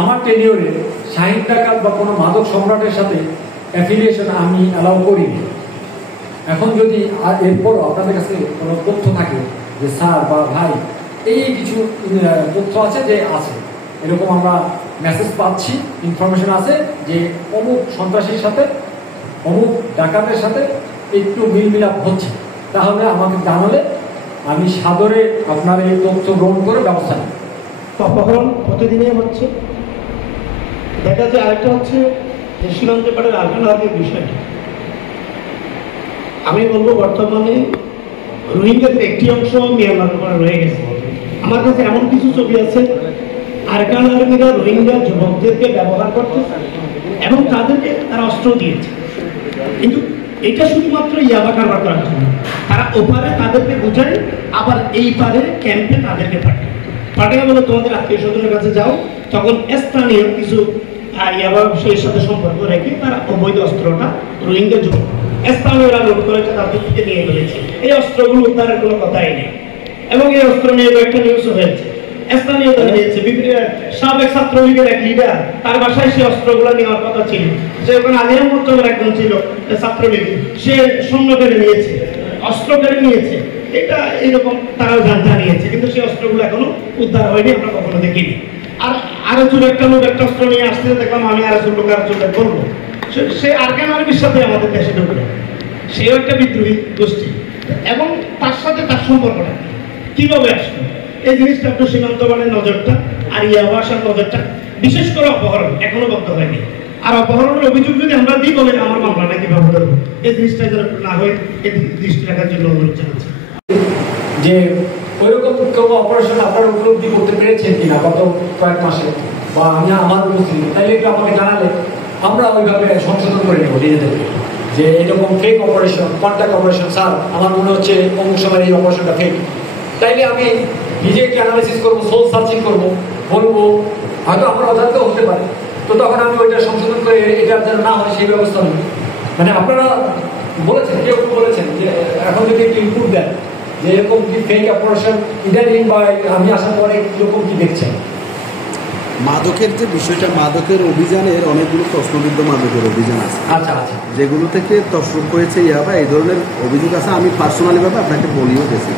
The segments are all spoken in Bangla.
আমার টেনিওরে শাহিন ডাকাত বা কোনো মাদক সম্রাটের সাথে অ্যাফিলিয়েশন আমি অ্যালাউ করিনি। এখন যদি এরপরও আপনাদের কাছে কোনো তথ্য থাকে যে স্যার বা ভাই এই কিছু তথ্য আছে যে আছে এরকম আমরা মেসেজ পাচ্ছি, ইনফরমেশন আছে যে অমুক সন্ত্রাসীর সাথে অমুক ডাকাতের সাথে একটু মিলমিলাপ হচ্ছে, তাহলে আমাকে জানালে আমি সাদরে আপনার এই তথ্য গ্রহণ করে ব্যবস্থা নিই। অপহরণ প্রতিদিনই হচ্ছে। দেখা যায় আরেকটা হচ্ছে যে সীমান্তপাড়ের আর্গের বিষয়টা আমি বলবো বর্তমানে রোহিঙ্গাদের একটি অংশ মিয়ানমার রয়ে গেছে। আমার কাছে এমন কিছু ছবি আছে আরকান আর্মিরা রোহিঙ্গা যুবকদেরকে ব্যবহার করতে এবং তাদেরকে তারা অস্ত্র দিয়েছে, কিন্তু এটা শুধুমাত্র ইয়াবা কারবার করার জন্য। তারা ওপারে তাদেরকে বোঝায়, আবার এই পারে ক্যাম্পে তাদেরকে পাঠিয়ে বলে তোমাদের আত্মীয় স্বজনের কাছে যাও। তখন স্থানীয় কিছু ইয়াবা বিষয়ের সাথে সম্পর্ক রেখে তারা অবৈধ অস্ত্রটা রোহিঙ্গা যুবক স্থানীয়রা লোড করেছে, তাদের থেকে নিয়ে ফেলেছে। এই অস্ত্রগুলো উদ্ধারের কোনো কথাই নেই এবং এই অস্ত্র নিয়ে একটা নিউজও হয়েছে। স্থানীয়তা নিয়েছে, সাবেক ছাত্রলীগের এক লিডার, তার বাসায় সে অস্ত্রগুলো নেওয়ার কথা ছিল। সে ওখানে আলী আহমদ চন্দ্র একজন ছিল ছাত্রলীগ, সে সৈন্য কেড়ে নিয়েছে, অস্ত্র কেড়ে নিয়েছে। এটা এইরকম তারাও জানিয়েছে, কিন্তু সেই অস্ত্রগুলো এখনো উদ্ধার হয়নি, আমরা কখনো দেখিনি। আর আরেকজন একটা লোক একটা অস্ত্র নিয়ে আসতে দেখলাম, আমি আরেকজন লোক আরেকজন বলবো সে আরকান আর্মির সাথে আমাদের দেশে ঢুকলো, সেও একটা বিদ্রোহী গোষ্ঠী এবং তার সাথে তার সম্পর্কটা কিভাবে আসলো এই জিনিসটা একটু সীমান্তবাড়ের নজরটা আর ইয়াবাসার নজরটা, বিশেষ করে অপহরণ এখনো বন্ধ হয়নি। আর অপহরণের অভিযোগ যদি আমরা দিই বলে আমার মামলাটা কিভাবে ধরবো, এই জিনিসটা যেন না হয় এই দৃষ্টি রাখার জন্য অনুরোধ জানাচ্ছি। যে ওইরকম কোনো অপারেশন আপনারা উপলব্ধি করতে পেরেছেন কিনা গত কয়েক মাসে বা আমি আমার উপস্থিতি, তাইলে একটু আমাকে জানালে আমরা ওইভাবে সংশোধন করে নেব নিজেদেরকে। যে এরকম fake operation, contact operation, sir আমার মনে হচ্ছে অমুক সময় এই অপারেশনটা ফেক, তাইলে আমি নিজেকে অ্যানালাইসিস করবো, সোল সার্চিং করবো, বলবো হয়তো আমার অজান্তেও হতে পারে, তো তখন আমি ওইটা সংশোধন করে এটা যেন না হয় সেই ব্যবস্থা নেব। মানে আপনারা বলেছেন, কেউ বলেছেন যে এখন যদি একটু ইনপুট দেন যে এরকম কি ফেক অপারেশন ইদানিং বা আমি আসার পরে এরকম কি দেখছেন? মাদকের যে বিষয়টা, মাদকের অভিযানের অনেকগুলো প্রশ্নবিদ্ধ মাদকের অভিযান আছে, আচ্ছা আচ্ছা, যেগুলো থেকে তসরুপ করেছে ইয়াবা, এই ধরনের অভিযোগ আছে। আমি পার্সোনালি ভাবে আপনাকে বলিও গেছি,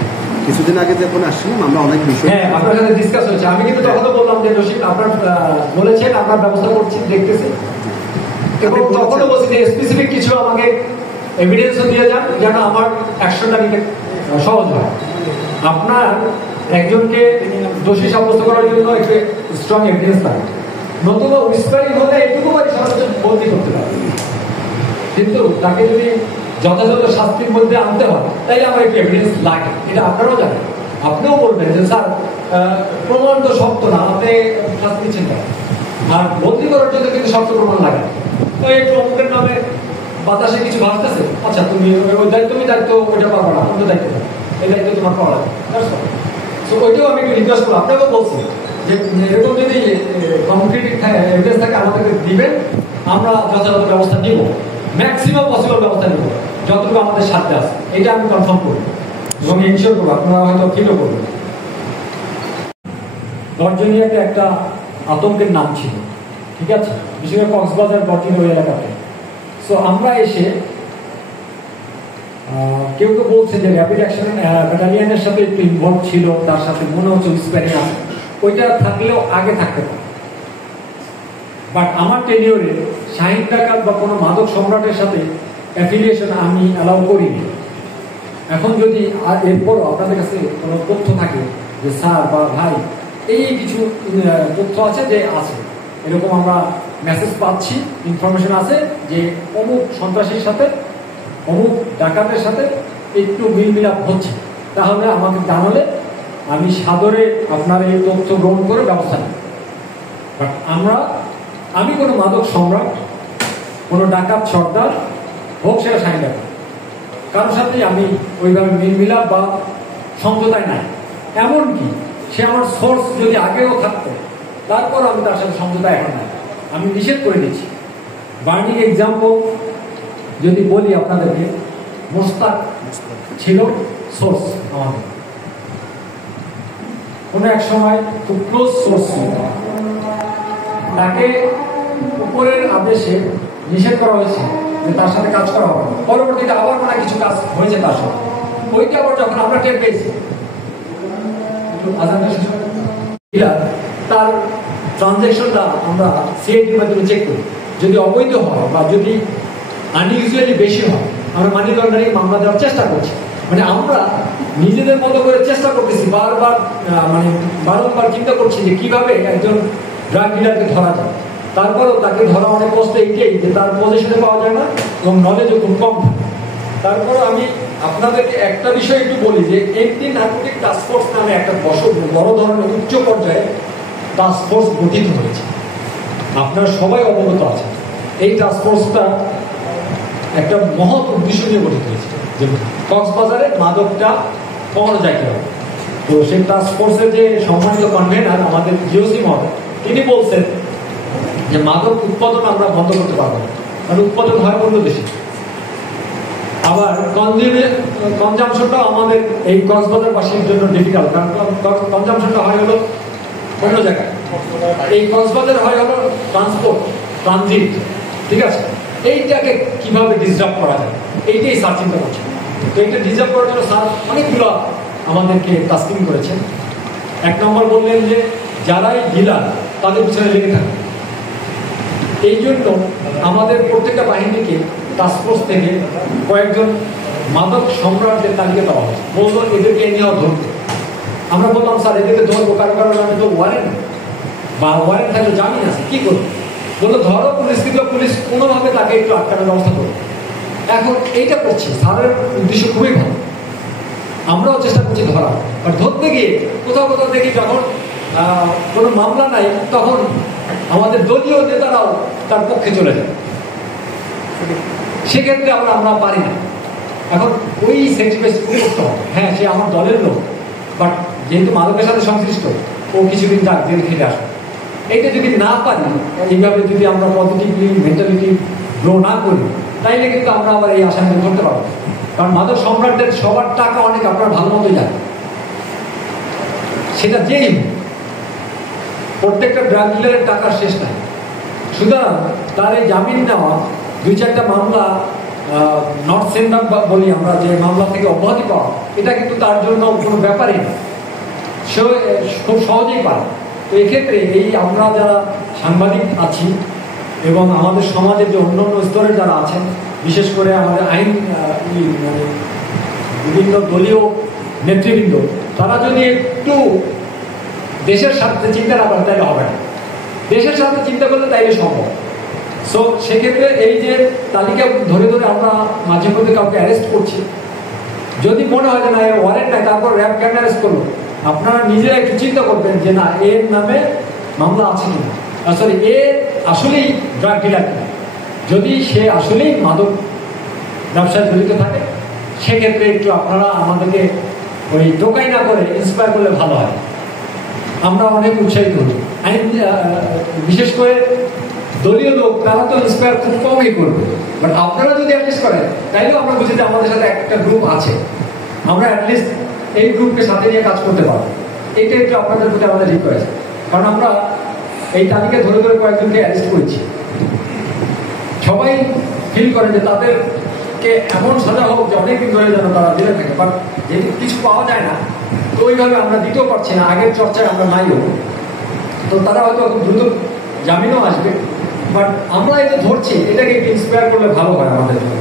কিছুদিন আগে যখন আসছিলাম আমরা অনেক বিষয় আপনার সাথে ডিসকাস হয়েছে। আমি কিন্তু তখনও বললাম যে রশিদ আপনার বলেছেন আপনার ব্যবস্থা করছি, দেখতেছি, এবং তখনও বলছি যে স্পেসিফিক কিছু আমাকে এভিডেন্সও দিয়ে যান যেন আমার অ্যাকশনটা নিতে সহজ হয়। আপনার একজনকে দোষী সাব্যস্ত করার জন্য একটু স্ট্রং এভিডেন্স লাগে, নতুবা উইসপারিং হলে এটুকু বাড়ি সর্বোচ্চ বন্দি করতে পারে, কিন্তু তাকে যদি যথাযথ শাস্তির মধ্যে আনতে হয় তাইলে আমার একটু এভিডেন্স লাগে। এটা আপনারাও জানেন, আপনিও বলবেন যে স্যার প্রমাণ তো শক্ত না, আপনি শাস্তি দিচ্ছেন কেন? আর বন্দি করার জন্য কিন্তু শক্ত প্রমাণ লাগে। তো একটু অমুকের নামে বাতাসে কিছু ভাবতেছে, আচ্ছা তুমি দায়িত্ব ওইটা পারবো না, অন্য দায়িত্ব এই দায়িত্ব তোমার পাওয়া যাবে। তো ওইটাও আমি একটু রিকোয়েস্ট করবো, আপনাকেও বলছি যে এরকম যদি কনক্রিট এভিডেন্স থাকে আমাদেরকে দিবেন, আমরা যথাযথ ব্যবস্থা নিব, ম্যাক্সিমাম পসিবল ব্যবস্থা নিব যতটুকু আমাদের সাথে আছে। এটা আমি কনফার্ম করবো এবং ইনশিওর করবো, আপনারা হয়তো ফিলও করবেন। গর্জনিয়াতে একটা আতঙ্কের নাম ছিল, ঠিক আছে, বিশেষ করে কক্সবাজার গর্জন ওই এলাকাতে। সো আমরা এসে কেউ কেউ বলছে যে র্যাপিড অ্যাকশন ব্যাটালিয়নের সাথে একটু ইনভলভ ছিল, তার সাথে মনে হচ্ছে উইসপারিং আছে, ওইটা থাকলেও আগে থাকতে পারে। বাট আমার টেনিওরে শাহিন ডাকাত বা কোনো মাদক সম্রাটের সাথে অ্যাফিলিয়েশন আমি অ্যালাউ করিনি। এখন যদি এরপরও আপনাদের কাছে কোনো তথ্য থাকে যে স্যার বা ভাই এই কিছু তথ্য আছে যে আছে এরকম আমরা মেসেজ পাচ্ছি, ইনফরমেশন আছে যে অমুক সন্ত্রাসীর সাথে অমুক ডাকাতের সাথে একটু মিলমিলাপ হচ্ছে, তাহলে আমাকে জানালে আমি সাদরে আপনার এই তথ্য গ্রহণ করে ব্যবস্থা নিই। বাট আমি কোনো মাদক সম্রাট, কোনো ডাকাত সর্দার হোক সেটা শাহিন ডাকাত, কারোর সাথেই আমি ওইভাবে মিলমিলাপ বা সমঝোতায় নাই। এমনকি সে আমার সোর্স যদি আগেও থাকতো তারপর আমি তার সাথে সমঝোতায় এখন নাই, আমি নিষেধ করে দিচ্ছি। বার্নিং এক্সাম্পল যদি বলি আপনাদেরকে, মোস্তাক ছিল সোর্স, আমাদের কোনো এক সময় খুব ক্লোজ সোর্স ছিল। তাকে উপরের আদেশে নিষেধ করা হয়েছে যে তার সাথে কাজ করা হবে না। পরবর্তীতে আবার মনে হয় কিছু কাজ হয়েছে তার সাথে, ওইটা আবার যখন আমরা টের পেয়েছি তার ট্রানজ্যাকশনটা আমরা সিআইডির মাধ্যমে চেক করি, যদি অবৈধ হয় বা যদি আনইউজুয়ালি বেশি হয় আমরা মানি লন্ডারিং মামলা দেওয়ার চেষ্টা করছি। মানে আমরা নিজেদের মতো করে চেষ্টা করতেছি, বারবার মানে বারংবার চিন্তা করছি যে কিভাবে একজন ড্রাগ ডিলারকে ধরা যায়। তারপরেও তাকে ধরা অনেক কষ্ট এইটাই যে তার পজিশনে পাওয়া যায় না এবং নলেজও খুব কম থাকে। তারপর আমি আপনাদেরকে একটা বিষয় একটু বলি যে এমপি নার্কোটিক টাস্কফোর্স নামে একটা বড় ধরনের উচ্চ পর্যায়ে টাস্কফোর্স গঠিত হয়েছে, আপনারা সবাই অবগত আছেন। এই টাস্কফোর্সটা একটা মহৎ উদ্দেশ্য নিয়ে গঠিত হয়েছে যে কক্সবাজারে মাদকটা কমানো যায় কিনা। তো সেই টাস্কফোর্সের যে সম্মানিত কনভেনার আমাদের জিওসি মহোদয়, তিনি বলছেন যে মাদক উৎপাদন আমরা বন্ধ করতে পারবো না, কারণ উৎপাদন হয় অন্য দেশে। আবার কনজামশনটাও আমাদের এই কক্সবাজারবাসীর জন্য ডিফিকাল্ট, কারণ কনজামশনটা হয় হলো অন্য জায়গায়, এই কক্সবাজার হয় হলো ট্রান্সপোর্ট ট্রানজিট, ঠিক আছে। এইটাকে কিভাবে ডিসরাপ্ট করা যায় এইটাই স্যার চিন্তা করছেন। তো এইটা ডিসরাপ্ট করার জন্য স্যার অনেকগুলো আমাদেরকে টাস্কিং করেছেন। এক নম্বর বললেন যে যারাই ডিলার তাদের পিছনে লেগে থাকে, এই জন্য আমাদের প্রত্যেকটা বাহিনীকে টাস্কফোর্স থেকে কয়েকজন মাদক সম্রাটদের তালিকা দেওয়া হয়, বললো এদেরকে নিয়েও ধরতে। আমরা বললাম স্যার এদেরকে ধরবো, কারো আমি তো ওয়ারেন্ট বা ওয়ারেন্ট থাকলে জামিন আছে, কি করবো? বললো ধরো, পুলিশ দিল, পুলিশ কোনোভাবে তাকে একটু আটকানোর ব্যবস্থা করবে। এখন এইটা করছি, স্যারের উদ্দেশ্য খুবই ভালো, আমরাও চেষ্টা করছি ধরা। আর ধরতে গিয়ে কোথাও কোথাও দেখি যখন কোনো মামলা নাই তখন আমাদের দলীয় নেতারাও তার পক্ষে চলে যায়, সেক্ষেত্রে আমরা পারি না। এখন ওই সেন্টিমেন্ট করতে হবে, হ্যাঁ সে আমার দলের লোক, বাট যেহেতু মাদকের সাথে সংশ্লিষ্ট ও কিছুদিন যাক জেল খেটে আসবে। এইটা যদি না পারি, এইভাবে যদি আমরা পজিটিভলি মেন্টালিটি গ্রো না করি, তাইলে কিন্তু আমরা আবার এই আসামি ধরতে পারবো। কারণ মাদক সম্রাটদের সবার টাকা অনেক আপনার ভালো মতোই জানেন, সেটা যেই প্রত্যেকটা ড্রাগ ডিলারের টাকার শেষ নাই। সুতরাং তার এই জামিন নেওয়া, 2-4টা মামলা নট সেন্ড আপ বলি আমরা, যে মামলা থেকে অব্যাহতি পাওয়া, এটা কিন্তু তার জন্য কোনো ব্যাপারই না, সে খুব সহজেই পায়। তো এক্ষেত্রে এই আমরা যারা সাংবাদিক আছি এবং আমাদের সমাজের যে অন্যান্য স্তরের যারা আছেন, বিশেষ করে আমাদের আইন মানে বিভিন্ন দলীয় নেতৃবৃন্দ, তারা যদি একটু দেশের স্বার্থে চিন্তা না করে তাইলে হবে না, দেশের স্বার্থে চিন্তা করলে তাইলে সম্ভব। সো সেক্ষেত্রে এই যে তালিকা ধরে ধরে আমরা মাঝে মধ্যে কাউকে অ্যারেস্ট করছি, যদি মনে হয় যে না এর ওয়ারেন্ট নাই, তারপর র্যাব কেন অ্যারেস্ট করলো, আপনারা নিজেরা একটু চিন্তা করবেন যে না এর নামে মামলা আছে কিনা, সরি এ আসলেই ড্রাগ ডিলার কিনা। যদি সে আসলেই মাদক ব্যবসায় জড়িত থাকে, সেক্ষেত্রে একটু আপনারা আমাদেরকে ওই টোকাই না করে ইন্সপায়ার করলে ভালো হয়, আমরা অনেক উৎসাহিত হই। আইন বিশেষ করে দলীয় লোক তারা তো ইন্সপায়ার খুব কমই করবে, বাট আপনারা যদি অ্যাডজাস্ট করেন তাইলেও আমরা বুঝি যে আমাদের সাথে একটা গ্রুপ আছে, আমরা অ্যাটলিস্ট এই গ্রুপকে সাথে নিয়ে কাজ করতে পারবো। এইটা একটু আপনাদের প্রতি আমাদের রিকোয়েস্ট, কারণ আমরা এই তালিকা ধরে ধরে কয়েকজনকে অ্যারেস্ট করেছি। সবাই ফিল করে যে তাদেরকে এমন সাজা হোক যে অনেকদিন ধরে যেন তারা দিলে থাকে, বাট যেহেতু কিছু পাওয়া যায় না, তো ওইভাবে আমরা দিতেও পারছি না, আগের চর্চায় আমরা নাইও, তো তারা হয়তো খুব দ্রুত জামিনও আসবে। বাট আমরা এই যে ধরছি, এটাকে একটু ইন্সপায়ার করলে ভালো হয় আমাদের জন্য।